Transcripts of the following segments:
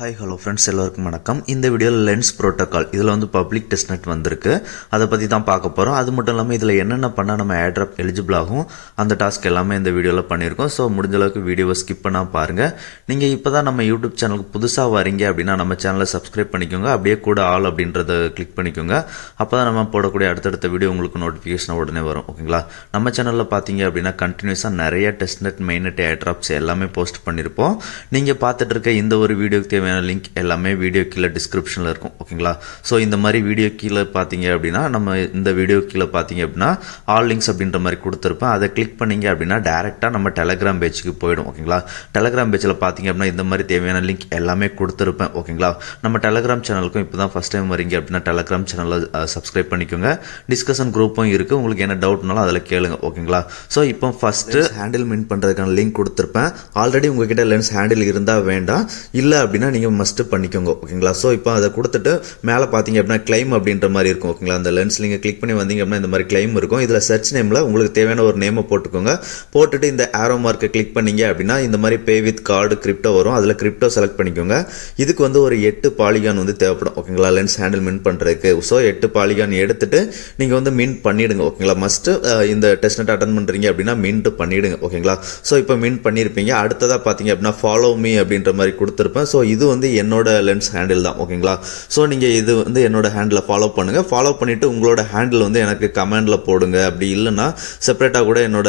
Hi hello friends, எல்லாருக்கும் வணக்கம். இந்த வீடியோவில் லென்ஸ் ப்ரோட்டோகால் இதில் வந்து பப்ளிக் டெஸ்ட்நெட் வந்திருக்கு. அதை பற்றி தான் பார்க்க போகிறோம். அது மட்டும் இல்லாமல் இதில் என்னென்ன பண்ணால் நம்ம ஏர்ட்ராப் எலிஜிபிள் ஆகும் அந்த டாஸ்க் எல்லாமே இந்த வீடியோவில் பண்ணியிருக்கோம். ஸோ முடிஞ்ச அளவுக்கு வீடியோவை ஸ்கிப் பண்ணால் பாருங்கள். நீங்கள் இப்போ தான் நம்ம யூடியூப் சேனலுக்கு புதுசாக வரீங்க அப்படின்னா நம்ம சேனலை சப்ஸ்கிரைப் பண்ணிக்கோங்க. அப்படியே கூட ஆல் அப்படின்றத கிளிக் பண்ணிக்கோங்க. அப்போ தான் நம்ம போடக்கூடிய அடுத்தடுத்த வீடியோ உங்களுக்கு நோட்டிஃபிகேஷன் உடனே வரும். ஓகேங்களா? நம்ம சேனலில் பார்த்தீங்க அப்படின்னா கண்டினியூஸாக நிறைய டெஸ்ட்நெட் மெயின்நெட் ஏர்ட்ராப்ஸ் எல்லாமே போஸ்ட் பண்ணியிருப்போம். நீங்கள் பார்த்துட்டு இருக்க இந்த ஒரு வீடியோக்கு தேவையான லிங்க் எல்லாமே வீடியோ கீழே டிஸ்கிரிப்ஷனில் இருக்கும். ஓகேங்களா? ஸோ இந்த மாதிரி வீடியோ கீழே பார்த்தீங்க அப்படின்னா நம்ம இந்த வீடியோ கீழே பார்த்தீங்க அப்படின்னா ஆல் லிங்க்ஸ் அப்படின்ற மாதிரி கொடுத்துருப்பேன். அதை கிளிக் பண்ணீங்க அப்படின்னா டேரெக்டாக நம்ம டெலகிராம் பேஜுக்கு போயிடும். ஓகேங்களா? டெலகிராம் பேஜில் பார்த்தீங்க அப்படின்னா இந்த மாதிரி தேவையான லிங்க் எல்லாமே கொடுத்துருப்பேன். ஓகேங்களா? நம்ம டெலகிராம் சேனலுக்கும் இப்போ தான் ஃபஸ்ட் டைம் வரீங்க அப்படின்னா டெலகிராம் சேனலில் சப்ஸ்கிரைப் பண்ணிக்கோங்க. டிஸ்கஷன் குரூப்பும் இருக்குது. உங்களுக்கு என்ன டவுட்னாலும் அதில் கேளுங்க. ஓகேங்களா? ஸோ இப்போ ஃபஸ்ட்டு ஹேண்டில் மின் பண்ணுறதுக்கான லிங்க் கொடுத்துருப்பேன். ஆல்ரெடி உங்ககிட்ட லென்ஸ் ஹேண்டில் இருந்தால் வேண்டாம், இல்லை அப்படின்னா நீங்கள் மஸ்ட் பண்ணிக்கோங்க. ஓகேங்களா? ஸோ இப்போ அதை கொடுத்துட்டு மேலே பார்த்தீங்க அப்படின்னா கிளைம் அப்படின்ற மாதிரி இருக்கும். ஓகேங்களா? அந்த லென்ஸ் நீங்கள் கிளிக் பண்ணி வந்தீங்க அப்படின்னா இந்த மாதிரி கிளைம் இருக்கும். இதில் சர்ச் நேமில் உங்களுக்கு தேவையான ஒரு நேமை போட்டுக்கோங்க. போட்டுட்டு இந்த ஆரோ மார்க்கை கிளிக் பண்ணீங்க அப்படின்னா இந்த மாதிரி பே வித் கார்டு கிரிப்டோ வரும். அதில் கிரிப்டோ செலக்ட் பண்ணிக்கோங்க. இதுக்கு வந்து ஒரு 8 பாலிகான் வந்து தேவைப்படும். ஓகேங்களா? லென்ஸ் ஹேண்டில் மின் பண்ணுறதுக்கு. ஸோ 8 பாலிகான் எடுத்துட்டு நீங்கள் வந்து மின் பண்ணிடுங்க. ஓகேங்களா? மஸ்ட்டு இந்த டெஸ்ட்நெட் அட்டன் பண்ணுறீங்க அப்படின்னா மின்ட் பண்ணிடுங்க. ஓகேங்களா? ஸோ இப்போ மின் பண்ணியிருப்பீங்க. அடுத்ததாக பார்த்தீங்க அப்படின்னா ஃபாலோ மீ அப்படின்ற மாதிரி கொடுத்துருப்பேன். ஸோ இது வந்து என்னோட லென்ஸ் ஹேண்டில் தான். ஓகேங்களா? ஸோ நீங்கள் இது வந்து என்னோட ஹேண்டில் ஃபாலோ பண்ணுங்கள். ஃபாலோ பண்ணிவிட்டு உங்களோட ஹேண்டில் வந்து எனக்கு கமெண்டில் போடுங்க. அப்படி இல்லைன்னா செப்பரேட்டாக கூட என்னோட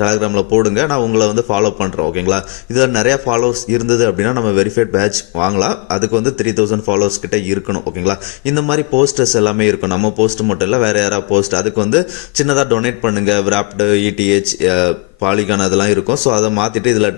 டெலகிராமில் போடுங்க. நான் உங்களை வந்து ஃபாலோ பண்ணுறேன். ஓகேங்களா? இதில் நிறையா ஃபாலோவர்ஸ் இருந்தது அப்படின்னா நம்ம வெரிஃபைட் பேட்ச் வாங்கலாம். அதுக்கு வந்து 3000 ஃபாலோவர்ஸ் கிட்ட இருக்கணும். ஓகேங்களா? இந்த மாதிரி போஸ்டர்ஸ் எல்லாமே இருக்கும். நம்ம போஸ்ட் மட்டும் இல்லை, வேறு யாராவது போஸ்ட் அதுக்கு வந்து சின்னதாக டொனேட் பண்ணுங்கள். விராப்டு, இடிஹெச், பாலிகான் அதெல்லாம் இருக்கும். ஸோ அதை மாற்றிட்டு இதில்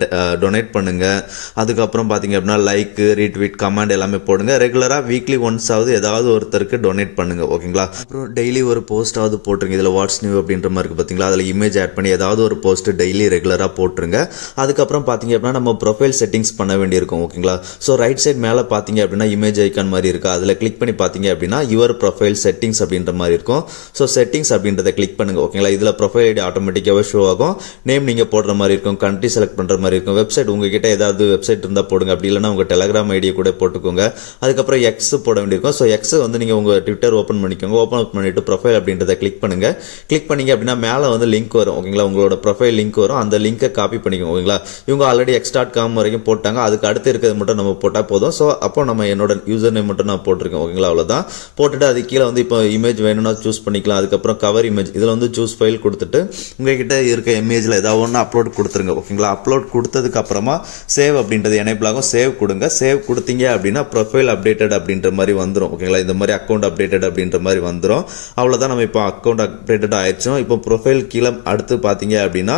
டொனேட் பண்ணுங்கள். அதுக்கப்புறம் பார்த்தீங்க அப்படின்னா லைக்கு, ரீட்வீட், கமெண்ட் எல்லாமே போடுங்க. ரெகுலராக வீக்லி ஒன்ஸாவது ஏதாவது ஒருத்தருக்கு டொனேட் பண்ணுங்கள். ஓகேங்களா? அப்புறம் டெய்லி ஒரு போஸ்ட்டாவது போட்டுருங்க. இதில் வாட்ஸ் நியூ அப்படின்ற மாதிரி இருக்குது பார்த்தீங்களா? அதில் இமேஜ் ஆட் பண்ணி ஏதாவது ஒரு போஸ்ட் டெய்லி ரெகுலராக போட்டுருங்க. அதுக்கப்புறம் பார்த்தீங்க அப்படின்னா நம்ம ப்ரொஃபைல் செட்டிங்ஸ் பண்ண வேண்டியிருக்கும். ஓகேங்களா? ஸோ ரைட் சைட் மேலே பார்த்தீங்க அப்படின்னா இமேஜ் ஐக்கான் மாதிரி இருக்குது. அதில் கிளிக் பண்ணி பார்த்தீங்க அப்படின்னா யுவர் ப்ரொஃபைல் செட்டிங்ஸ் அப்படின்ற மாதிரி இருக்கும். ஸோ செட்டிங்ஸ் அப்படின்றத கிளிக் பண்ணுங்கள். ஓகேங்களா? இதில் ப்ரொஃபைல் ஐடி ஆட்டோமேட்டிக்காகவே ஷோ ஆகும். நேம் நீங்கள் போடுற மாதிரி இருக்கும். கண்ட்ரி செலக்ட் பண்ணுற மாதிரி இருக்கும். வெப்சைட் உங்ககிட்ட ஏதாவது வெப்சைட் இருந்தால் போடுங்க. அப்படி இல்லைனா உங்கள் டெலகிராம் ஐடியை கூட போட்டுக்கோங்க. அதுக்கப்புறம் எக்ஸ் போட வேண்டியிருக்கும். ஸோ எக்ஸ் வந்து நீங்கள் உங்கள் ட்விட்டர் ஓப்பன் பண்ணிக்கோங்க. ஓப்பன் பண்ணிட்டு ப்ரொஃபைல் அப்படின்றத கிளிக் பண்ணுங்கள். கிளிக் பண்ணிங்க அப்படின்னா மேலே வந்து லிங்க் வரும். ஓகேங்களா? உங்களோட ப்ரொஃபைல் லிங்க் வரும். அந்த லிங்கை காப்பி பண்ணிக்கோங்க. ஓகேங்களா? இவங்க ஆல்ரெடி x.com வரைக்கும் போட்டாங்க. அதுக்கு அடுத்து இருக்கிறது மட்டும் நம்ம போட்டால் போதும். ஸோ அப்போ நம்ம என்னோட யூசர் நேம் மட்டும் நான் போட்டிருக்கேன். ஓகேங்களா? அவ்வளோதான். போட்டுட்டு அது கீழே வந்து இப்போ இமேஜ் வேணும்னா சூஸ் பண்ணிக்கலாம். அதுக்கப்புறம் கவர் இமேஜ் இதில் வந்து சூஸ் ஃபைல் கொடுத்துட்டு உங்ககிட்ட இருக்க இமேஜில் ஏதாவது ஒன்று அப்லோட் கொடுத்துருங்க. ஓகேங்களா? அப்லோட் கொடுத்ததுக்கு அப்புறமா சேவ் அப்படின்றது எனேபிள் ஆகும். சேவ் கொடுங்க. சேவ் கொடுத்தீங்க அப்படின்னா ப்ரொஃபைல் அப்டேட்டட் அப்படின்ற மாதிரி வந்துடும். ஓகேங்களா? இந்த மாதிரி அக்கௌண்ட் அப்டேட்டட் அப்படின்ற மாதிரி வந்துடும். அவ்வளோதான். நம்ம இப்போ அக்கௌண்ட் அப்டேட்டட் ஆயிடுச்சோம். இப்போ ப்ரொஃபைல் கீழே அடுத்து பார்த்தீங்க அப்படின்னா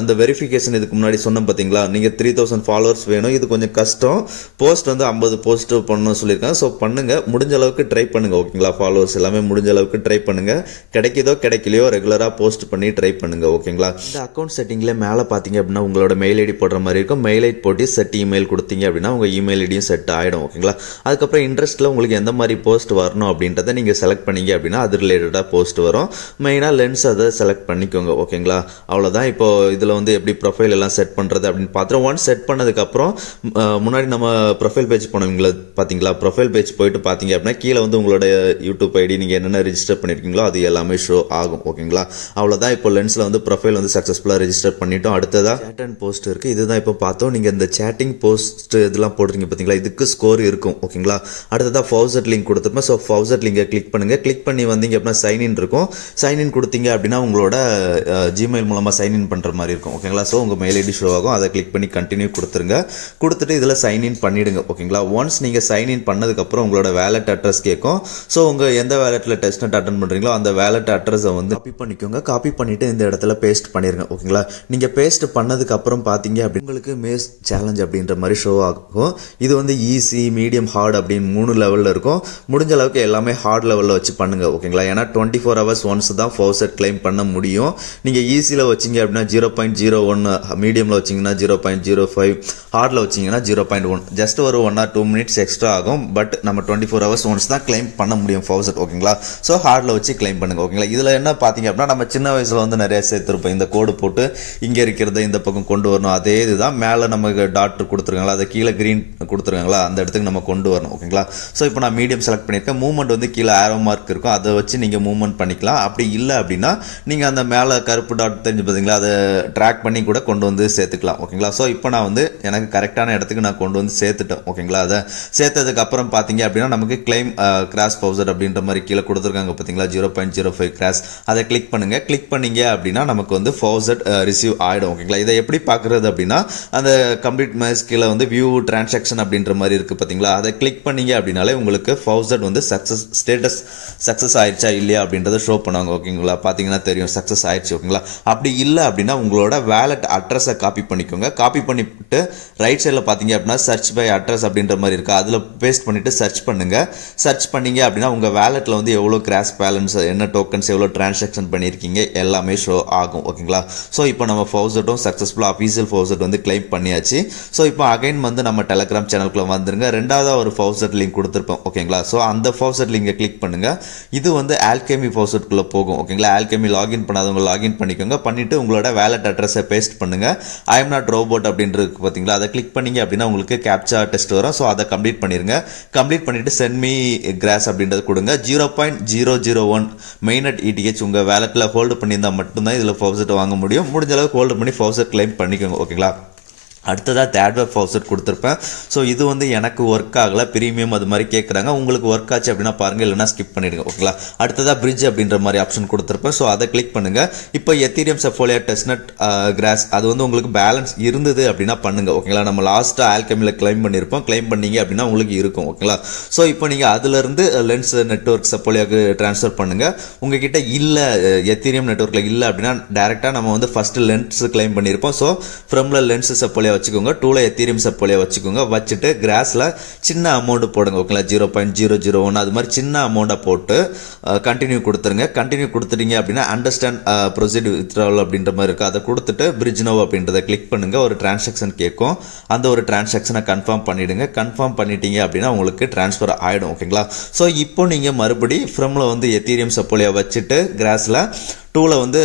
இந்த வெரிஃபிகேஷன் இதுக்கு முன்னாடி சொன்னோம் பார்த்தீங்களா? நீங்கள் 3000 ஃபாலோவர்ஸ் வேணும். இது கொஞ்சம் கஷ்டம். போஸ்ட் வந்து 50 போஸ்ட் பண்ணணும்னு சொல்லியிருக்காங்க. ஸோ பண்ணுங்க, முடிஞ்ச அளவுக்கு ட்ரை பண்ணுங்க. ஓகேங்களா? ஃபாலோவர்ஸ் எல்லாமே முடிஞ்ச அளவுக்கு ட்ரை பண்ணுங்க. கிடைக்குதோ கிடைக்கலையோ ரெகுலராக போஸ்ட் பண்ணி ட்ரை பண்ணுங்க. ஓகேங்களா? இந்த அக்கௌண்ட் செட்டிங்ல மேலே பார்த்தீங்க அப்படின்னா உங்களோட மெயில் ஐடி போடுற மாதிரி இருக்கும். மெயில் ஐடி போட்டு செட் இமெயில் கொடுத்தீங்க அப்படின்னா உங்கள் இமெயில் ஐடியும் செட் ஆகிடும். ஓகேங்களா? அதுக்கப்புறம் இன்ட்ரெஸ்ட்டில் உங்களுக்கு எந்த மாதிரி போஸ்ட் வரணும் அப்படின்றத நீங்கள் செலக்ட் பண்ணீங்க அப்படின்னா அது ரிலேட்டடாக போஸ்ட் வரும். மெயினாக லென்ஸ் அதை செலக்ட் பண்ணிக்கோங்க. ஓகேங்களா? அவ்வளோதான். இப்போ இதில் வந்து எப்படி ப்ரொஃபைல் எல்லாம் செட் பண்ணுறது அப்படின்னு பார்த்துருவோம். ஒன்ஸ் செட் பண்ணதுக்கப்புறம் முன்னாடி நம்ம ப்ரொஃபைல் பேஜ் போனவங்கள பார்த்தீங்களா? ப்ரொஃபைல் பேஜ் போயிட்டு பார்த்தீங்க அப்படின்னா கீழே வந்து உங்களோட யூடியூப் ஐடி நீங்கள் என்னென்ன ரெஜிஸ்டர் பண்ணியிருக்கீங்களோ அது எல்லாமே ஷோ ஆகும். ஓகேங்களா? அவ்வளோதான். இப்போ லென்ஸில் வந்து ப்ரொஃபைல் வந்து சக்ஸஸ்ஃபுல்லாக ரெஜிஸ்டர் பண்ணிட்டோம். அடுத்ததாக சேட் அண்ட் போஸ்ட் இருக்குது. இதுதான் இப்போ பார்த்தோம். நீங்கள் இந்த சேட்டிங் போஸ்ட் இதெல்லாம் போடுறீங்க பார்த்தீங்களா? இதுக்கு ஸ்கோர் இருக்கும். ஓகேங்களா? அடுத்ததாக ஃபவுசட் லிங்க் கொடுத்துருப்போம். ஸோ ஃபவுசட் லிங்கை கிளிக் பண்ணுங்கள். கிளிக் பண்ணி வந்தீங்க அப்படின்னா சைன்இன் இருக்கும். சைன்இன் கொடுத்தீங்க அப்படின்னா உங்களோட ஜிமெயில் மூலமாக சைன்இன் பண்ணுற மாதிரி இருக்கும். ஓகேங்களா? ஸோ உங்கள் மெயில் ஐடி ஷோ ஆகும். அதை கிளிக் பண்ணி கண்டினியூ கொடுத்துருங்க. கொடுத்துட்டு இதில் சைன்இன் பண்ணிவிடுங்க. ஓகேங்களா? ஒன்ஸ் நீங்கள் சைன்இன் பண்ணதுக்கப்புறம் உங்களோட வேலட் அட்ரஸ் கேட்கும். ஸோ உங்கள் எந்த வேலட்டில் டெஸ்ட்நெட் அட்டன் பண்ணுறீங்களோ அந்த வேலட் அட்ரஸை வந்து காப்பி பண்ணிக்கோங்க. காப்பி பண்ணிவிட்டு இந்த இடத்துல பேஸ்ட் பண்ணிடுங்க. ஓகேங்களா? நீங்கள் பேஸ்ட் பண்ணதுக்கு அப்புறம் பார்த்தீங்க அப்படின்னு உங்களுக்கு மேஸ் சேலஞ்ச் அப்படின்ற மாதிரி ஷோ ஆகும். இது வந்து ஈஸி, மீடியம், ஹார்ட் அப்படின்னு 3 லெவலில் இருக்கும். முடிஞ்ச அளவுக்கு எல்லாமே ஹார்ட் லெவலில் வச்சு பண்ணுங்க. ஓகேங்களா? ஏன்னா 24 hours ஒன்ஸ் தான் ஃபவுசட் கிளைம் பண்ண முடியும். நீங்கள் ஈஸியில் வச்சிங்க அப்படின்னா 0.01, மீடியமில் வச்சிங்கன்னா 0.05, ஹார்டில் வச்சிங்கன்னா 0.1, ஜஸ்ட் ஒரு 1 or 2 minutes எக்ஸ்ட்ரா ஆகும். பட் நம்ம 24 hours ஒன்ஸ் தான் கிளைம் பண்ண முடியும் ஃபவுசட். ஓகேங்களா? ஸோ ஹார்டில் வச்சு கிளைம் பண்ணுங்க. ஓகேங்களா? இதில் என்ன பார்த்தீங்க அப்படின்னா நம்ம சின்ன வயசில் வந்து நிறைய சேர்த்துருப்போம். இந்த கோடு அமௌண்ட் போட்டு இங்கே இருக்கிறத இந்த பக்கம் கொண்டு வரணும். அதே இதுதான் மேலே நமக்கு டாட் கொடுத்துருக்காங்களா, அதை கீழே க்ரீன் கொடுத்துருக்காங்களா அந்த இடத்துக்கு நம்ம கொண்டு வரணும். ஓகேங்களா. ஸோ இப்போ நான் மீடியம் செலக்ட் பண்ணியிருக்கேன். மூவ்மெண்ட் வந்து கீழே ஆரோ மார்க் இருக்கும், அதை வச்சு நீங்கள் மூவ்மெண்ட் பண்ணிக்கலாம். அப்படி இல்லை அப்படின்னா நீங்கள் அந்த மேலே கருப்பு டாட் தெரிஞ்சு பார்த்தீங்களா, அதை ட்ராக் பண்ணி கூட கொண்டு வந்து சேர்த்துக்கலாம். ஓகேங்களா. ஸோ இப்போ நான் வந்து எனக்கு கரெக்டான இடத்துக்கு நான் கொண்டு வந்து சேர்த்துட்டேன். ஓகேங்களா. அதை சேர்த்ததுக்கு அப்புறம் பார்த்தீங்க அப்படின்னா நமக்கு கிளைம் கிராஸ் பவுசர் அப்படின்ற மாதிரி கீழே கொடுத்துருக்காங்க பார்த்தீங்களா, 0.05 கிராஸ். அதை கிளிக் பண்ணுங்க. கிளிக் பண்ணீங்க அப்படின்னா நமக்கு வந்து ஃபவுசட் ரிசீவ் ஆகிடும். ஓகேங்களா. இதை எப்படி பார்க்குறது அப்படின்னா அந்த கம்ப்ளீட் மேட்ச் கீழே வந்து வியூ டிரான்சாக்ஷன் அப்படின்ற மாதிரி இருக்குது பார்த்தீங்களா, அதை கிளிக் பண்ணீங்க அப்படின்னாலே உங்களுக்கு ஃபவுசட் வந்து சக்ஸஸ் ஸ்டேட்டஸ் சக்ஸஸ் ஆயிடுச்சா இல்லையா அப்படின்றத ஷோ பண்ணுவாங்க. ஓகேங்களா. பார்த்தீங்கன்னா தெரியும் சக்ஸஸ் ஆயிடுச்சு. ஓகேங்களா. அப்படி இல்லை அப்படின்னா உங்களோட வேலட் அட்ரஸை காப்பி பண்ணிக்கோங்க. காப்பி பண்ணிட்டு ரைட் சைடில் பார்த்தீங்க அப்படின்னா சர்ச் பை அட்ரஸ் அப்படின்ற மாதிரி இருக்குது, அதில் பேஸ்ட் பண்ணிவிட்டு சர்ச் பண்ணுங்கள். சர்ச் பண்ணீங்க அப்படின்னா உங்கள் வேலெட்டில் வந்து எவ்வளோ கிராஸ் பேலன்ஸ், என்ன டோக்கன்ஸ், எவ்வளோ டிரான்சாக்ஷன் பண்ணியிருக்கீங்க எல்லாமே ஷோ ஆகும். ஓகேங்களா. ஸோ இப்போ நம்ம ஃபவுசட்டும் சக்ஸஸ்ஃபுல்லாக அஃபீஷியல் ஃபவுசட் வந்து கிளைம் பண்ணியாச்சு. ஸோ இப்போ அகைன் வந்து நம்ம டெலகிராம் சேனலுக்குள்ள வந்துருங்க. ரெண்டாவது ஒரு ஃபவுசட் லிங்க் கொடுத்துருப்போம். ஓகேங்களா. ஸோ அந்த ஃபவுசட் லிங்கை கிளிக் பண்ணுங்கள். இது வந்து ஆல்கெமி ஃபவுசட்குள்ளே போகும். ஓகேங்களா. ஆல்கெமி லாகின் பண்ணாதவங்க லாகின் பண்ணிக்கோங்க. பண்ணிவிட்டு உங்களோட வேலட் அட்ரஸை பேஸ்ட் பண்ணுங்கள். ஐ எம் நாட் ரோபோட் அப்படின்றது பார்த்தீங்களா, அதை கிளிக் பண்ணீங்க அப்படின்னா உங்களுக்கு கேப்சா டெஸ்ட் வரும். ஸோ அதை கம்ப்ளீட் பண்ணிடுங்க. கம்ப்ளீட் பண்ணிவிட்டு சென்ட் மீ கிராஸ் அப்படின்றது கொடுங்க. 0.001 மெயினட் ETH உங்கள் வேலட்டில் ஹோல்டு பண்ணியிருந்தால் மட்டும்தான் இதில் ஃபவுசட் வாங்க முடியும். முடிஞ்ச அளவுக்கு ஹோல்டு பண்ணி ஃபவுசட் கிளைம் பண்ணிக்கோங்க. ஓகேங்களா. அடுத்ததாக தேர்ட் வெப் ஃபவுசட் கொடுத்துருப்பேன். ஸோ இது வந்து எனக்கு ஒர்க் ஆகலை, ப்ரீமியம் அது மாதிரி கேட்குறாங்க. உங்களுக்கு ஒர்க் ஆச்சு அப்படின்னா பாருங்கள், இல்லைனா ஸ்கிப் பண்ணிடுங்க. ஓகேங்களா. அடுத்ததாக பிரிட்ஜ் அப்படின்ற மாதிரி ஆப்ஷன் கொடுத்துருப்பேன். ஸோ அதை கிளிக் பண்ணுங்கள். இப்போ எத்தீரியம் செஃபோலியா டெஸ்ட்நெட் கிராஸ் அது வந்து உங்களுக்கு பேலன்ஸ் இருந்தது அப்படின்னா பண்ணுங்கள். ஓகேங்களா. நம்ம லாஸ்ட்டாக ஆல்கெமியில் கிளைம் பண்ணியிருப்போம். கிளைம் பண்ணீங்க அப்படின்னா உங்களுக்கு இருக்கும். ஓகேங்களா. ஸோ இப்போ நீங்கள் அதுலேருந்து லென்ஸ் நெட்வொர்க் செஃபோலியாவுக்கு ட்ரான்ஸ்ஃபர் பண்ணுங்கள். உங்ககிட்ட இல்லை எத்தீரியம் நெட்வொர்க்கில் இல்லை அப்படின்னா டேரெக்டாக நம்ம வந்து ஃபஸ்ட்டு லென்ஸ் கிளைம் பண்ணியிருப்போம். ஸோ ஃப்ரம்ல லென்ஸ் செஃபோலியா வச்சுக்கோங்க, டூல எத்தீரியம் செஃபோலியா வச்சுக்கோங்க. வச்சுட்டு கிராஸ்ல சின்ன அமௌண்ட் போடுங்க. ஓகேங்களா. 0.001 அது மாதிரி சின்ன அமௌண்ட்டை போட்டு கண்டினியூ கொடுத்துருங்க. கண்டினியூ கொடுத்துட்டீங்க அப்படின்னா அண்டர்ஸ்டாண்ட் ப்ரொசீட் வித்ட்ராவல் அப்படின்ற மாதிரி இருக்குது, அதை கொடுத்துட்டு பிரிட்ஜ் நோ அப்படின்றத கிளிக் பண்ணுங்க. ஒரு டிரான்சாக்ஷன் கேட்கும், அந்த ஒரு டிரான்சாக்ஷனை கன்ஃபார்ம் பண்ணிடுங்க. கன்ஃபார்ம் பண்ணிட்டீங்க அப்படின்னா உங்களுக்கு டிரான்ஸ்ஃபர் ஆகிடும். ஓகேங்களா. ஸோ இப்போ நீங்கள் மறுபடி ஃப்ரம்ல வந்து எத்தீரியம் செஃபோலியா வச்சுட்டு கிராஸ்ல டூவில் வந்து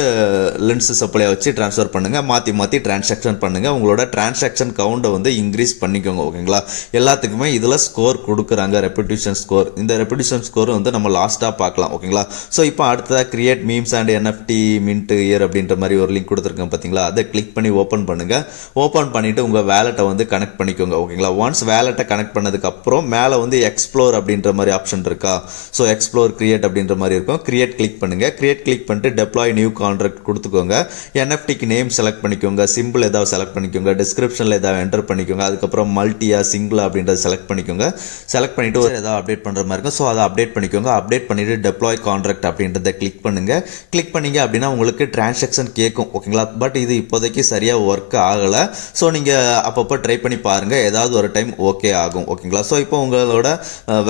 லென்ஸ் சப்ளையை வச்சு ட்ரான்ஸ்ஃபர் பண்ணுங்கள். மாற்றி டிரான்சாக்ஷன் பண்ணுங்கள். உங்களோட டிரான்சாக்ஷன் கவுண்டை வந்து இன்க்ரீஸ் பண்ணிக்கோங்க. ஓகேங்களா. எல்லாத்துக்குமே இதில் ஸ்கோர் கொடுக்குறாங்க, ரெப்புடேஷன் ஸ்கோர். இந்த ரெப்புடேஷன் ஸ்கோர் வந்து நம்ம லாஸ்ட்டாக பார்க்கலாம். ஓகேங்களா. ஸோ இப்போ அடுத்ததாக create memes and NFT mint year அப்படின்ற மாதிரி ஒரு லிங்க் கொடுத்துருக்கேன் பார்த்தீங்களா, அதை கிளிக் பண்ணி ஓப்பன் பண்ணுங்கள். ஓப்பன் பண்ணிவிட்டு உங்கள் வேலெட்டை வந்து கனெக்ட் பண்ணிக்கோங்க. ஓகேங்களா. ஒன்ஸ் வேலெட்டை கனெக்ட் பண்ணதுக்கப்புறம் மேலே வந்து எக்ஸ்ப்ளோர் அப்படின்ற மாதிரி ஆப்ஷன் இருக்கா, ஸோ எக்ஸ்ப்ளோர் கிரியேட் அப்படின்ற மாதிரி இருக்கும். கிரியேட் கிளிக் பண்ணுங்கள். கிரியேட் கிளிக் பண்ணிட்டு டெப்ளாய் நியூ கான்ட்ராக்ட் கொடுத்துக்கோங்க. NFTக்கு நேம் செலக்ட் பண்ணிக்கோங்க, சிம்பிள் ஏதாவது செலக்ட் பண்ணிக்கோங்க, டிஸ்கிரிப்ஷனில் ஏதாவது என்டர் பண்ணிக்கோங்க. அதுக்கப்புறம் மல்டியா சிங்கிளா அப்படின்றத செலக்ட் பண்ணிக்கோங்க. செலக்ட் பண்ணிட்டு ஒரு ஏதாவது அப்டேட் பண்ணுற மாதிரி இருக்கும். ஸோ அதை அப்டேட் பண்ணிக்கோங்க. அப்டேட் பண்ணிட்டு டெப்ளாய் கான்ட்ராக்ட் அப்படின்றத கிளிக் பண்ணுங்க. கிளிக் பண்ணீங்க அப்படின்னா உங்களுக்கு டிரான்சாக்ஷன் கேட்கும். ஓகேங்களா. பட் இது இப்போதைக்கு சரியாக ஒர்க் ஆகலை. ஸோ நீங்கள் அப்பப்போ ட்ரை பண்ணி பாருங்க, ஏதாவது ஒரு டைம் ஓகே ஆகும். ஓகேங்களா. ஸோ இப்போ உங்களோட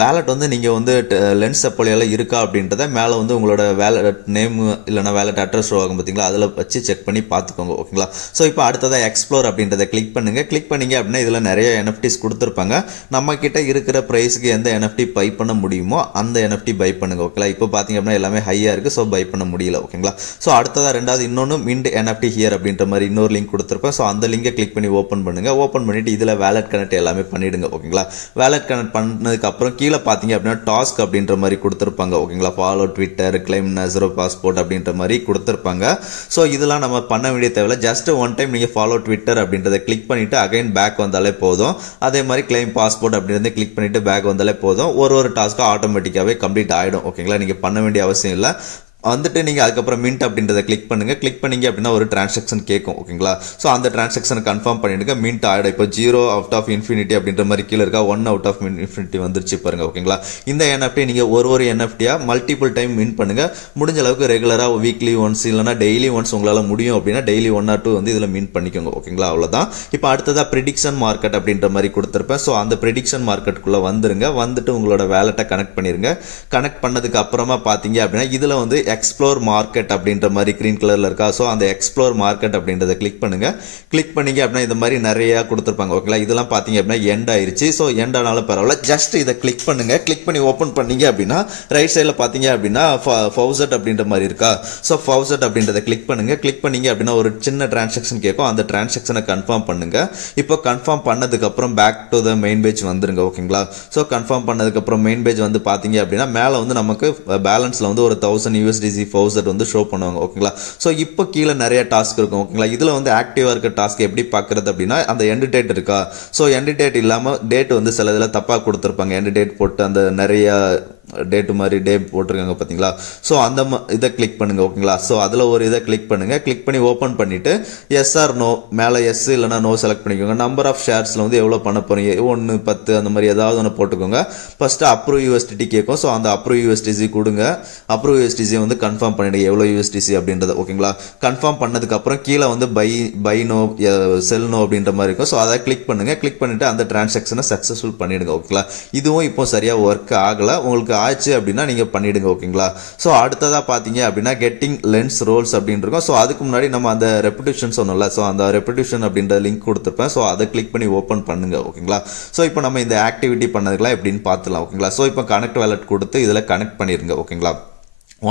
வேலட் வந்து நீங்கள் வந்து லென்ஸ் செஃபோலியால இருக்கா அப்படின்றத மேலே வந்து உங்களோட வேலட் நேம் இல்லைனா வேலட் அட்ரஸ் ஷோ ஆகும் பார்த்தீங்களா, அதில் வச்சு செக் பண்ணி பார்த்துக்கோங்க. ஓகேங்களா. ஸோ இப்போ அடுத்ததாக எக்ஸ்ப்ளோர் அப்படின்றத கிளிக் பண்ணுங்க. கிளிக் பண்ணீங்க அப்படின்னா இதில் நிறைய NFTs கொடுத்துருப்பாங்க. நம்ம கிட்ட இருக்கிற ப்ரைஸுக்கு எந்த NFT பை பண்ண முடியுமோ அந்த NFT பை பண்ணுங்க. ஓகேங்களா. இப்போ பார்த்தீங்க அப்படின்னா எல்லாமே ஹையாக இருக்குது, ஸோ பை பண்ண முடியல. ஓகேங்களா. ஸோ அடுத்ததாக ரெண்டாவது இன்னொன்று மின்ட் NFT ஹியர் அப்படின்ற மாதிரி இன்னொரு லிங்க் கொடுத்துருப்பேன். ஸோ அந்த லிங்கை கிளிக் பண்ணி ஓப்பன் பண்ணுங்க. ஓப்பன் பண்ணிட்டு இதில் வேலட் கனெக்ட் எல்லாமே பண்ணிடுங்க. ஓகேங்களா. வேலட் கனெக்ட் பண்ணதுக்கு அப்புறம் கீழே பார்த்தீங்க அப்படின்னா டாஸ்க் அப்படின்ற மாதிரி கொடுத்துருப்பாங்க. ஓகேங்களா. ஃபாலோ ட்விட்டர், கிளைம் நசரோ பாஸ்போர்ட் அப்படின்ற மாதிரி கொடுத்துருப்பாங்க. ஸோ இதெல்லாம் நம்ம பண்ண வேண்டிய தேவையில்ல. ஜஸ்ட் ஒன் டைம் நீங்கள் ஃபாலோ ட்விட்டர் அப்படின்றத கிளிக் பண்ணிட்டு அகைன் பேக் வந்தாலே போதும். அதே மாதிரி கிளைம் பாஸ்போர்ட் அப்படின்றத கிளிக் பண்ணிட்டு பேக் வந்தாலே போதும். ஒரு டாஸ்க்காக ஆட்டோமேட்டிக்காகவே கம்ப்ளீட் ஆகிடும். ஓகேங்களா. நீங்கள் பண்ண வேண்டிய அவசியம் இல்லை. வந்துட்டு நீங்கள் அதுக்கப்புறம் மின்ட் அப்படின்றத கிளிக் பண்ணுங்கள். கிளிக் பண்ணிங்க அப்படின்னா ஒரு டிரான்சாக்ஷன் கேட்கும். ஓகேங்களா. ஸோ அந்த டிரான்சாக்ஷனை கன்ஃபார்ம் பண்ணிவிடுங்க. மின்ட் ஆகிடும். இப்போ 0 அவுட் ஆஃப் இன்ஃபினிட்டி அப்படின்ற மாதிரி கீழே இருக்கா, 1 அவுட் ஆஃப் இன்ஃபினிட்டி வந்துருச்சு பாருங்கள். ஓகேங்களா. இந்த NFT நீங்கள் ஒரு NFTயாக மல்டிபிள் டைம் மின் பண்ணுங்கள். முடிஞ்ச அளவுக்கு ரெகுலராக வீக்லி ஒன்ஸ் இல்லைனா டெய்லி ஒன்ஸ் உங்களால் முடியும் அப்படின்னா டெய்லி 1 or 2 வந்து இதில் மின் பண்ணிக்கோங்க. ஓகேங்களா. அவ்வளோதான். இப்போ அடுத்ததாக ப்ரிடிக்ஷன் மார்க்கெட் அப்படின்ற மாதிரி கொடுத்துருப்பேன். ஸோ அந்த ப்ரிடிக்ஷன் மார்க்கெட்டுக்குள்ளே வந்துருங்க. வந்துட்டு உங்களோட வேலெட்டை கனெக்ட் பண்ணிடுங்க. கனெக்ட் பண்ணதுக்கு அப்புறமா பார்த்தீங்க அப்படின்னா இதில் வந்து எக்ஸ்ப்ளோர் மார்க்கெட் அப்படின்ற மாதிரி கிரீன் கலரில் இருக்கா. ஸோ அந்த எக்ஸ்ப்ளோர் மார்க்கெட் அப்படின்றத கிளிக் பண்ணுங்க. கிளிக் பண்ணிங்க அப்படின்னா இந்த மாதிரி நிறையா கொடுத்துருப்பாங்க. ஓகேங்களா, இதெல்லாம் பார்த்தீங்க அப்படின்னா எண்ட் ஆயிருச்சு. ஸோ எண்ட் ஆனாலும் பரவாயில்ல, ஜஸ்ட் இதை கிளிக் பண்ணுங்க. கிளிக் பண்ணி ஓப்பன் பண்ணீங்க அப்படின்னா ரைட் சைடில் பார்த்தீங்க அப்படின்னா ஃபவுசட் அப்படின்ற மாதிரி இருக்கா. ஸோ ஃபவுசட் அப்படின்றத கிளிக் பண்ணுங்க. கிளிக் பண்ணீங்க அப்படின்னா ஒரு சின்ன டிரான்சாக்ஷன் கேட்கும். அந்த டிரான்சாக்ஷனை கன்ஃபார்ம் பண்ணுங்க. இப்போ கன்ஃபார்ம் பண்ணதுக்கப்புறம் back to the main page வந்துருங்க. ஓகேங்களா, ஸோ கன்ஃபார்ம் பண்ணதுக்கப்புறம் மெயின் பேஜ் வந்து பார்த்தீங்க அப்படின்னா மேலே வந்து நமக்கு பேலன்ஸில் வந்து ஒரு 1000 USDC ஃபவுசட் வந்து ஷோ பண்ணுவாங்க. ஓகேங்களா, ஸோ இப்போ கீழே நிறைய டாஸ்க் இருக்கும். ஓகேங்களா, இதில் வந்து ஆக்டிவாக இருக்க டாஸ்க் எப்படி பார்க்குறது அப்படின்னா அந்த எண்ட் டேட் இருக்கா. ஸோ எண்ட் டேட் இல்லாமல் டேட் வந்து சில இதில் தப்பாக கொடுத்துருப்பாங்க. எண்ட் டேட் போட்டு அந்த நிறைய டேட்டு மாதிரி டே போட்டிருக்காங்க பார்த்தீங்களா. ஸோ அந்த இதை கிளிக் பண்ணுங்க. ஓகேங்களா, ஸோ அதில் ஒரு இதை கிளிக் பண்ணுங்க. கிளிக் பண்ணி ஓப்பன் பண்ணிட்டு எஸ் ஆர் நோ, மேலே எஸ் இல்லைனா நோ செலக்ட் பண்ணிக்கோங்க. நம்பர் ஆஃப் ஷேர்ஸில் வந்து எவ்வளோ பண்ண போறீங்க, 1 10 அந்த மாதிரி ஏதாவது ஒன்று போட்டுக்கோங்க. ஃபர்ஸ்ட் அப்ரூவ் USDT கேட்கும். ஸோ அந்த அப்ரூவ் USDC கொடுங்க. அப்ரூவ் USDC வந்து கன்ஃபார்ம் பண்ணிடுங்க எவ்வளோ USDC அப்படின்றது. ஓகேங்களா, கன்ஃபார்ம் பண்ணதுக்கப்புறம் கீழே வந்து பை நோ செல் நோ அப்படின்ற மாதிரி இருக்கும். ஸோ அதை கிளிக் பண்ணுங்க. கிளிக் பண்ணிட்டு அந்த டிரான்சாக்ஷனை சக்ஸஸ்ஃபுல் பண்ணிடுங்க. ஓகேங்களா, இதுவும் இப்போ சரியாக ஒர்க் ஆகலை, உங்களுக்கு ஆச்சு அப்படின்னா நீங்க பண்ணிடுங்க. ஓகேங்களா, ஸோ அடுத்ததா பாத்தீங்க அப்படின்னா கெட்டிங் லென்ஸ் ரோல்ஸ் அப்படின்னு இருக்கும். ஸோ அதுக்கு முன்னாடி நம்ம அந்த ரெப்புடேஷன் சொன்னோம்ல, ஸோ அந்த ரெப்புடேஷன் அப்படின்ற லிங்க் கொடுத்துருப்பேன். ஸோ அதை கிளிக் பண்ணி ஓப்பன் பண்ணுங்க. ஓகேங்களா, ஸோ இப்போ நம்ம இந்த ஆக்டிவிட்டி பண்ணதுக்கெல்லாம் எப்படின்னு பார்த்துலாம். ஓகேங்களா, ஸோ இப்போ கனெக்ட் வாலெட் கொடுத்து இதில் கனெக்ட் பண்ணிருங்க. ஓகேங்களா,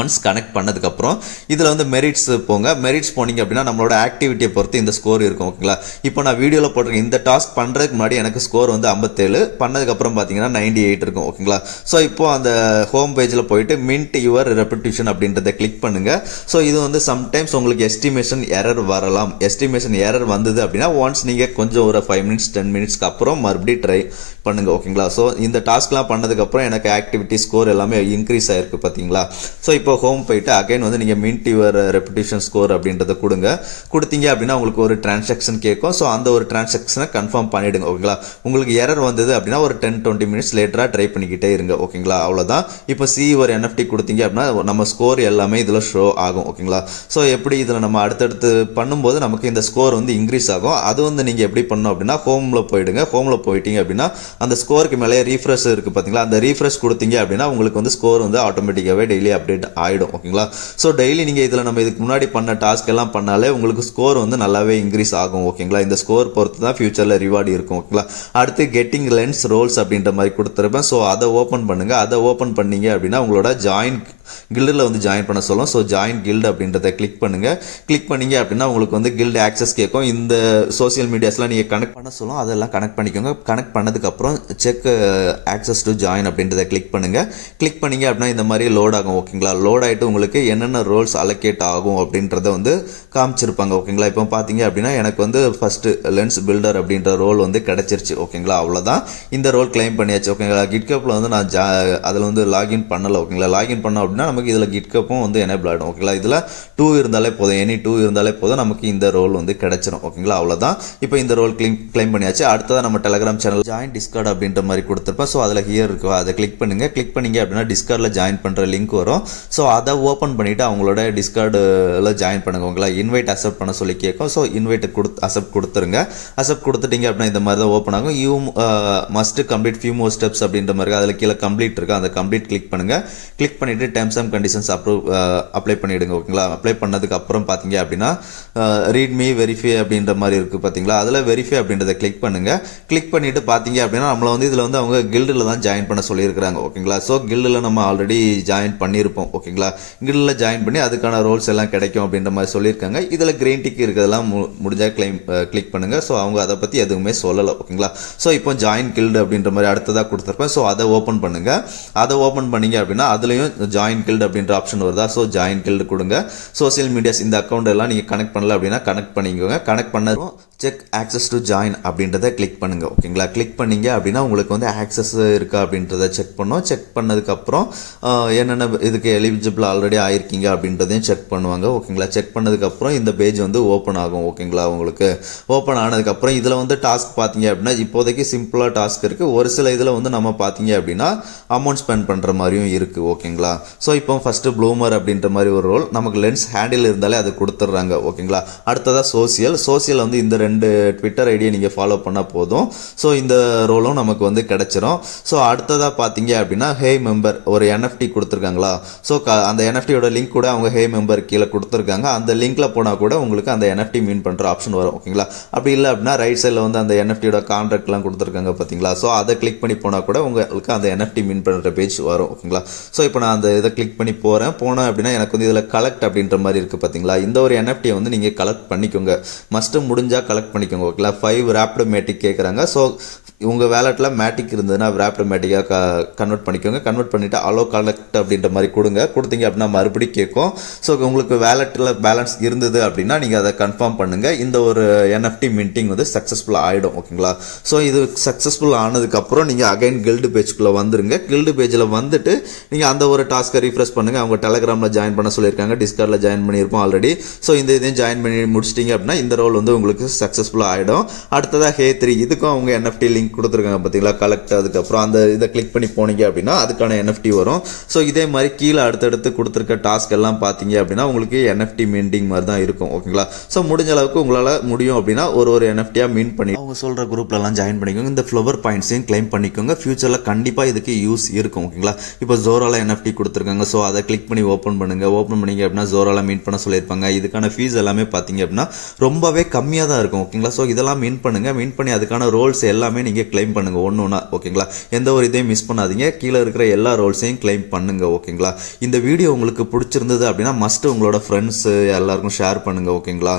ஒன்ஸ் கனெக்ட் பண்ணதுக்கப்புறம் இதில் வந்து மெரிட்ஸ் போங்க. மெரிட்ஸ் போனீங்க அப்படின்னா நம்மளோட ஆக்டிவிட்டியை பொறுத்து இந்த ஸ்கோர் இருக்கும். ஓகேங்களா, இப்போ நான் வீடியோவில் போட்டிருக்கேன். இந்த டாஸ்க் பண்ணுறதுக்கு முன்னாடி எனக்கு ஸ்கோர் வந்து 57, பண்ணதுக்கப்புறம் பார்த்தீங்கன்னா 98 இருக்கும். ஓகேங்களா, ஸோ இப்போ அந்த ஹோம் பேஜில் போயிட்டு மின்ட் யுவர் ரெப்புடேஷன் அப்படின்றத கிளிக் பண்ணுங்க. ஸோ இது வந்து சம்டைம்ஸ் உங்களுக்கு எஸ்டிமேஷன் எரர் வரலாம். எஸ்டிமேஷன் எரர் வந்தது அப்படின்னா ஒன்ஸ் நீங்கள் கொஞ்சம் ஒரு 5 minutes 10 minutesக்கு அப்புறம் மறுபடியும் ட்ரை பண்ணுங்க. ஓகேங்களா, ஸோ இந்த டாஸ்க்லாம் பண்ணதுக்கப்புறம் எனக்கு ஆக்டிவிட்டி ஸ்கோர் எல்லாமே இன்க்ரீஸ் ஆயிருக்கு பார்த்தீங்களா. ஸோ இப்போ ஹோம் போயிட்டு அகைன் வந்து நீங்கள் மின்ட் யுவர் ரெப்புடேஷன் ஸ்கோர் அப்படின்றத கொடுங்க. கொடுத்தீங்க அப்படின்னா உங்களுக்கு ஒரு டிரான்சாக்ஷன் கேட்கும். ஸோ அந்த ஒரு டிரான்சாக்ஷனை கன்ஃபார்ம் பண்ணிடுங்க. ஓகேங்களா, உங்களுக்கு எரர் வந்தது அப்படின்னா ஒரு 10-20 minutes லேட்டராக ட்ரை பண்ணிக்கிட்டே இருங்க. ஓகேங்களா, அவ்வளோதான். இப்போ ஒரு NFT கொடுத்தீங்க அப்படின்னா நம்ம ஸ்கோர் எல்லாமே இதில் ஷோ ஆகும். ஓகேங்களா, ஸோ எப்படி இதில் நம்ம அடுத்தடுத்து பண்ணும்போது நமக்கு இந்த ஸ்கோர் வந்து இன்க்ரீஸ் ஆகும். அது வந்து நீங்கள் எப்படி பண்ணணும் அப்படின்னா ஹோமில் போயிடுங்க. ஹோமில் போயிட்டீங்க அப்படின்னா அந்த ஸ்கோருக்கு மேலே ரீஃப்ரெஷ் இருக்குது பார்த்தீங்களா, அந்த ரீஃப்ரெஷ் கொடுத்தீங்க அப்படின்னா உங்களுக்கு வந்து ஸ்கோர் வந்து ஆட்டோமேட்டிக்காகவே டெய்லி அப்டேட் ஆகிடும். ஓகேங்களா, ஸோ டெய்லி நீங்கள் இதில் நம்ம இதுக்கு முன்னாடி பண்ண டாஸ்க் எல்லாம் பண்ணாலே உங்களுக்கு ஸ்கோர் வந்து நல்லாவே இன்க்ரீஸ் ஆகும். ஓகேங்களா, இந்த ஸ்கோர் பொறுத்து தான் ஃபியூச்சரில் ரிவார்டு இருக்கும். ஓகேங்களா, அடுத்து கெட்டிங் லென்ஸ் ரோல்ஸ் அப்படின்ற மாதிரி கொடுத்துருப்பேன். ஸோ அதை ஓப்பன் பண்ணுங்க. அதை ஓப்பன் பண்ணீங்க அப்படின்னா உங்களோட ஜாயின் கில்டில் வந்து ஜாயின் பண்ண சொல்லும். ஸோ ஜாயின் கில்டு அப்படின்றத கிளிக் பண்ணுங்க. கிளிக் பண்ணீங்க அப்படின்னா உங்களுக்கு வந்து கில்டு ஆக்சஸ் கேட்கும். இந்த சோசியல் மீடியாஸ்லாம் நீங்கள் கனெக்ட் பண்ண சொல்லும், அதெல்லாம் கனெக்ட் பண்ணிக்கோங்க. கனெக்ட் பண்ணதுக்கப்புறம் செக் ஆக்சஸ் டு ஜாயின் அப்படின்றத கிளிக் பண்ணுங்க. கிளிக் பண்ணீங்க அப்படின்னா இந்த மாதிரி லோட் ஆகும். ஓகேங்களா, லோட் ஆகிட்டு உங்களுக்கு என்னென்ன ரோல்ஸ் அலோகேட் ஆகும் அப்படின்றத வந்து காமிச்சிருப்பாங்க. ஓகேங்களா, இப்போ பார்த்தீங்க அப்படின்னா எனக்கு வந்து ஃபர்ஸ்ட் லென்ஸ் பில்டர் அப்படின்ற ரோல் வந்து கிடைச்சிருச்சு. ஓகேங்களா, அவ்வளோதான். இந்த ரோல் கிளைம் பண்ணியாச்சு. ஓகேங்களா, கிட்கப்பில் வந்து நான் அதில் வந்து லாகின் பண்ணலை. ஓகேங்களா, லாகின் பண்ணோம் அப்படின்னா நமக்கு இதில் கிட்கப்பும் வந்து எனேபிள் ஆகிடும். ஓகேங்களா, இதில் 2 இருந்தாலே போதும், எனி 2 இருந்தாலே போதும், நமக்கு இந்த ரோல் வந்து கிடைச்சிடும். ஓகேங்களா, அவ்வளோதான். இப்போ இந்த ரோல் கிளைம் பண்ணியாச்சு. அடுத்ததான் நம்ம டெலகிராம் சேனல் ஜாயின் டிஸ்கார்ட் அப்படின்ற மாதிரி கொடுத்துருப்பேன். ஸோ அதில் ஹியர் இருக்கும், அதை கிளிக் பண்ணுங்க. கிளிக் பண்ணீங்க அப்படின்னா டிஸ்கார்டில் ஜாயின் பண்ணுற லிங்க் வரும். ஸோ அதை ஓப்பன் பண்ணிவிட்டு அவங்களோட டிஸ்கார்டில் ஜாயின் பண்ணுங்க. உங்களா இன்வைட் அக்செப்ட் பண்ண சொல்லி கேட்கும். ஸோ இன்வைட் அக்செப்ட் கொடுத்துருங்க. அக்செப்ட் கொடுத்துட்டீங்க அப்படின்னா இந்த மாதிரி தான் ஓப்பன் ஆகும். You must complete few more steps அப்படின்ற மாதிரி அதில் கீழே கம்ப்ளீட் இருக்கு, அந்த கம்ப்ளீட் கிளிக் பண்ணுங்க. கிளிக் பண்ணிட்டு டெர்ம்ஸ் அண்ட் கண்டிஷன்ஸ் அப்ளை பண்ணிடுங்க. ஓகேங்களா, அப்ளை பண்ணதுக்கு அப்புறம் பார்த்தீங்க அப்படின்னா ரீட் மீ வெரிஃபை அப்படின்ற மாதிரி இருக்கு பார்த்தீங்களா, அதில் வெரிஃபை அப்படின்றத கிளிக் பண்ணுங்க. கிளிக் பண்ணிட்டு பார்த்தீங்க அப்படின்னா நம்மளை வந்து இதில் வந்து அவங்க கில்டில் தான் ஜாயின் பண்ண சொல்லியிருக்கிறாங்க. ஓகேங்களா, ஸோ கில்டில் நம்ம ஆல்ரெடி ஜாயின் பண்ணியிருப்போம். ஓகேங்களா, கில்டில் ஜாயின் பண்ணி அதுக்கான ரோல்ஸ் எல்லாம் கிடைக்கும் அப்படின்ற மாதிரி சொல்லியிருக்காங்க. இதில் கிரீன் டிக் இருக்கிறதெல்லாம் முடிஞ்சா கிளிக் பண்ணுங்க. ஸோ அவங்க அதை பற்றி எதுவுமே சொல்லலை. ஓகேங்களா, ஸோ இப்போ ஜாயின் கில்டு அப்படின்ற மாதிரி அடுத்ததாக கொடுத்துருப்பேன். ஸோ அதை ஓப்பன் பண்ணுங்க. அதை ஓப்பன் பண்ணீங்க அப்படின்னா அதுலேயும் ஜாயின் கில்டு அப்படின்ற ஆப்ஷன் வருதா. ஸோ ஜாயின் கில்டு கொடுங்க. சோசியல் மீடியாஸ் இந்த அக்கௌண்ட் எல்லாம் நீங்கள் கனெக்ட் பண்ணல அப்படின்னா கனெக்ட் பண்ணிக்கோங்க. கனெக்ட் பண்ணதும் செக் ஆக்சஸ் டு ஜாயின் அப்படின்றத கிளிக் பண்ணுங்க. ஓகேங்களா, கிளிக் பண்ணீங்க அப்படின்னா உங்களுக்கு வந்து ஆக்சஸ் இருக்கா அப்படின்றத செக் பண்ணோம். செக் பண்ணதுக்கப்புறம் என்னென்ன இதுக்கு எலிஜிபிள் ஆல்ரெடி ஆயிருக்கீங்க அப்படின்றதையும் செக் பண்ணுவாங்க. ஓகேங்களா, செக் பண்ணதுக்கப்புறம் இந்த பேஜ் வந்து ஓப்பன் ஆகும். ஓகேங்களா, உங்களுக்கு ஓப்பன் ஆனதுக்கப்புறம் இதில் வந்து டாஸ்க் பார்த்தீங்க அப்படின்னா இப்போதைக்கு சிம்பிளாக டாஸ்க் இருக்குது. ஒரு சில இதில் வந்து நம்ம பார்த்தீங்க அப்படின்னா அமௌண்ட் ஸ்பெண்ட் பண்ணுற மாதிரியும் இருக்குது. ஓகேங்களா, ஸோ இப்போ ஃபர்ஸ்ட் ப்ளூமர் அப்படின்ற மாதிரி ஒரு ரோல், நமக்கு லென்ஸ் ஹேண்டில் இருந்தாலே அது கொடுத்துட்றாங்க. ஓகேங்களா. அடுத்ததாக சோசியல் வந்து இந்த 2 ட்விட்டர் ஐடியை நீங்கள் ஃபாலோ பண்ணால் போதும். ஸோ இந்த ரோலும் நமக்கு வந்து கிடைச்சிரும். ஸோ அடுத்ததாக பார்த்தீங்க அப்படின்னா ஹே மெம்பர் ஒரு NFT கொடுத்துருக்காங்களா. ஸோ அந்த NFTயோட லிங்க் கூட அவங்க ஹே மெம்பர் கீழே கொடுத்துருக்காங்க. அந்த லிங்க்ல போனால் கூட உங்களுக்கு அந்த NFT மீன் பண்ணுற ஆப்ஷன் வரும். ஓகேங்களா. அப்படி இல்லை அப்படின்னா ரைட் சைடில் வந்து அந்த NFTயோட கான்ட்ராக்ட்லாம் கொடுத்துருக்காங்க பார்த்தீங்களா. ஸோ அதை கிளிக் பண்ணி போனால் கூட உங்களுக்கு அந்த NFT மீன் பண்ணுற பேஜ் வரும். ஓகேங்களா. ஸோ இப்போ நான் அந்த இதை கிளிக் பண்ணி போனேன் அப்படின்னா எனக்கு வந்து இதில் கலெக்ட் அப்படின்ற மாதிரி இருக்குது பார்த்தீங்களா. இந்த ஒரு NFTயை வந்து நீங்கள் கலெக்ட் பண்ணிக்கோங்க. மஸ்ட்டு முடிஞ்சால் கலெக்ட் பண்ணிக்கோங்க. ஓகேங்களா. 5 ரேப்டு மேட்டிக் கேட்குறாங்க. ஸோ உங்கள் வேலெட்டில் மேட்டிக் இருந்ததுன்னா ரேப்டு மேட்டிக்காக கன்வெர்ட் பண்ணிக்கோங்க. கன்வெர்ட் பண்ணிவிட்டு அலோ கலெக்ட் அப்படின்ற மாதிரி கொடுத்தீங்க அப்படின்னா மறுபடியும் கேட்கும். ஸோ உங்களுக்கு வேலெட்டில் பேலன்ஸ் இருந்தது அப்படின்னா நீங்கள் அதை கன்ஃபார்ம் பண்ணுங்கள். இந்த ஒரு NFT மின்டிங் வந்து சக்ஸஸ்ஃபுல் ஆகிடும். ஓகேங்களா. ஸோ இது சக்ஸஸ்ஃபுல் ஆனதுக்கப்புறம் நீங்கள் அகைன் கில்டு பேஜ்குள்ளே வந்துருங்க. கில்டு பேஜில் வந்துட்டு நீங்கள் அந்த ஒரு டாஸ்க்கை ரீஃப்ரெஷ் பண்ணுங்கள். அவங்க டெலகிராமில் ஜாயின் பண்ண சொல்லியிருக்காங்க. டிஸ்கார்டில் ஜாயின் பண்ணியிருப்போம் ஆல்ரெடி. ஸோ இந்த இதையும் ஜாயின் பண்ணி முடிச்சிட்டிங்க அப்படின்னா இந்த ரோல் வந்து உங்களுக்கு சக்ஸஸ்ஃபுல்லாக ஆகிடும். அடுத்ததாக Hey3 இதுக்கும் அவங்க NFT லிங்க் கொடுத்துருக்காங்க பார்த்தீங்களா. கலெக்ட் அதுக்கப்புறம் அந்த இதை கிளிக் பண்ணி போனீங்க அப்படின்னா அதுக்கான NFT வரும். ஸோ இதே மாதிரி கீழே அடுத்தடுத்து கொடுத்துருக்க டாஸ்க் எல்லாம் பார்த்தீங்க அப்படின்னா உங்களுக்கு NFT மீண்டிங் மாதிரி தான் இருக்கும். ஓகேங்களா. ஸோ முடிஞ்ச அளவுக்கு உங்களால் முடியும் அப்படின்னா ஒரு NFTயாக மீன் பண்ணி அவங்க சொல்கிற குரூப்லலாம் ஜாயின் பண்ணிக்கோங்க. இந்த ஃப்ளவர் பாயிண்ட்ஸையும் கிளைம் பண்ணிக்கோங்க. ஃபியூச்சரில் கண்டிப்பாக இதுக்கு யூஸ் இருக்கும். ஓகேங்களா. இப்போ ஜோரால NFT கொடுத்துருக்காங்க. ஸோ அதை கிளிக் பண்ணி ஓப்பன் பண்ணுங்கள். ஓப்பன் பண்ணிங்க அப்படின்னா ஜோரால மீன் பண்ண சொல்லியிருப்பாங்க. இதுக்கான ஃபீஸ் எல்லாமே பார்த்தீங்க அப்படின்னா ரொம்பவே கம்மியாக தான் இருக்கும். ஓகேங்களா. ஸோ இதெல்லாம் மீன் பண்ணுங்கள். மீன் பண்ணி அதுக்கான ரோல்ஸ் எல்லாமே நீங்கள் கிளைம் பண்ணுங்க ஒன்று ஒன்றா. ஓகேங்களா. எந்த ஒரு இதையும் மிஸ் பண்ணாதீங்க. கீழே இருக்கிற எல்லா ரோல்ஸையும் கிளைம் பண்ணுங்க. ஓகேங்களா. இந்த வீடியோ உங்களுக்கு பிடிச்சிருந்தது அப்படின்னா மஸ்ட் உங்களோட ஃப்ரெண்ட்ஸ் எல்லாருக்கும் ஷேர் பண்ணுங்க. ஓகேங்களா.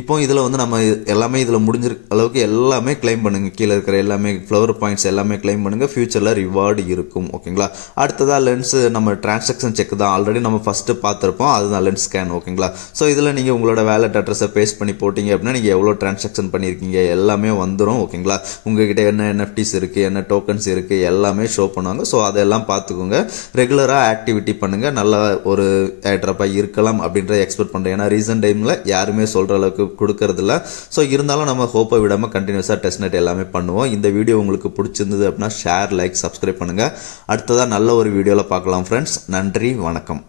இப்போ இதில் வந்து நம்ம எல்லாமே இதில் முடிஞ்ச அளவுக்கு எல்லாமே கிளைம் பண்ணுங்க. கீழே இருக்கிற எல்லாமே ஃப்ளவர் பாயிண்ட்ஸ் எல்லாமே கிளைம் பண்ணுங்க. ஃபியூச்சரில் ரிவார்டு இருக்கும். ஓகேங்களா. அடுத்ததாக லென்ஸ் நம்ம டிரான்சாக்ஷன் செக் தான் ஆல்ரெடி நம்ம ஃபர்ஸ்ட் பார்த்துருப்போம். அதுதான் லென்ஸ் ஸ்கேன். ஓகேங்களா. ஸோ இதில் நீங்கள் உங்களோட வேலட் அட்ரஸை பேஸ்ட் பண்ணி போட்டிங்க அப்படின்னா நீங்கள் எவ்வளோ டிரான்சாக்ஷன் பண்ணியிருக்கீங்க எல்லாமே வந்துடும். ஓகேங்களா. உங்ககிட்ட என்ன NFTs இருக்குது, என்ன டோக்கன்ஸ் இருக்குது எல்லாமே ஷோ பண்ணுவாங்க. ஸோ அதெல்லாம் பார்த்துக்கோங்க. ரெகுலராக ஆக்டிவிட்டி பண்ணுங்கள். நல்லா ஒரு ஏட்ரப்பாக இருக்கலாம் அப்படின்றத எக்ஸ்பெக்ட் பண்ணுறேன். ஏன்னா ரீசன்ட் டைமில் யாருமே சொல்கிற அளவுக்கு கொடுக்கறதில்ல. ஸோ இருந்தாலும் நம்ம ஹோப்பை விடாமல் கண்டினியூஸாக டெஸ்ட்நெட் எல்லாமே பண்ணுவோம். இந்த வீடியோ உங்களுக்கு பிடிச்சிருந்தது அப்படின்னா ஷேர், லைக், சப்ஸ்கிரைப் பண்ணுங்கள். அடுத்ததாக நல்ல ஒரு வீடியோவில் பார்க்கலாம் ஃப்ரெண்ட்ஸ். நன்றி, வணக்கம்.